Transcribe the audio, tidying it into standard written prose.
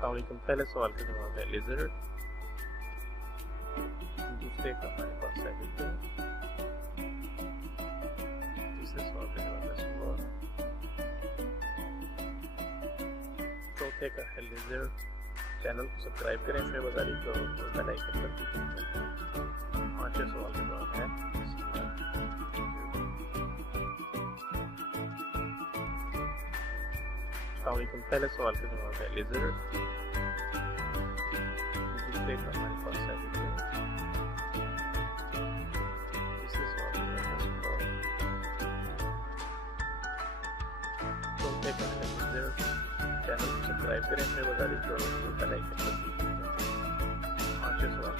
अस्सलामुअलैकुम। पहले सवाल का जवाब है लिजर्ड। दूसरे का हमारे पास है विक्टर। तीसरे सवाल का जवाब है सुअर। चौथे का है लिजर्ड। चैनल को सब्सक्राइब करें शेयर बाजारी को और बेल आइकन पर क्लिक करें। पांचवें सवाल का जवाब है सुअर। अस्सलामुअलैकुम। पहले सवाल का जवाब है लिजर्ड। दूसरे का हमारे पास है विक्टर। तीसरे सवाल का जवाब है सुअर। चौथे का है लिजर्ड। चैनल को सब्सक्राइब करें शेयर बाजारी को और बेल आइकन पर क्लिक करें। पांचवें सवाल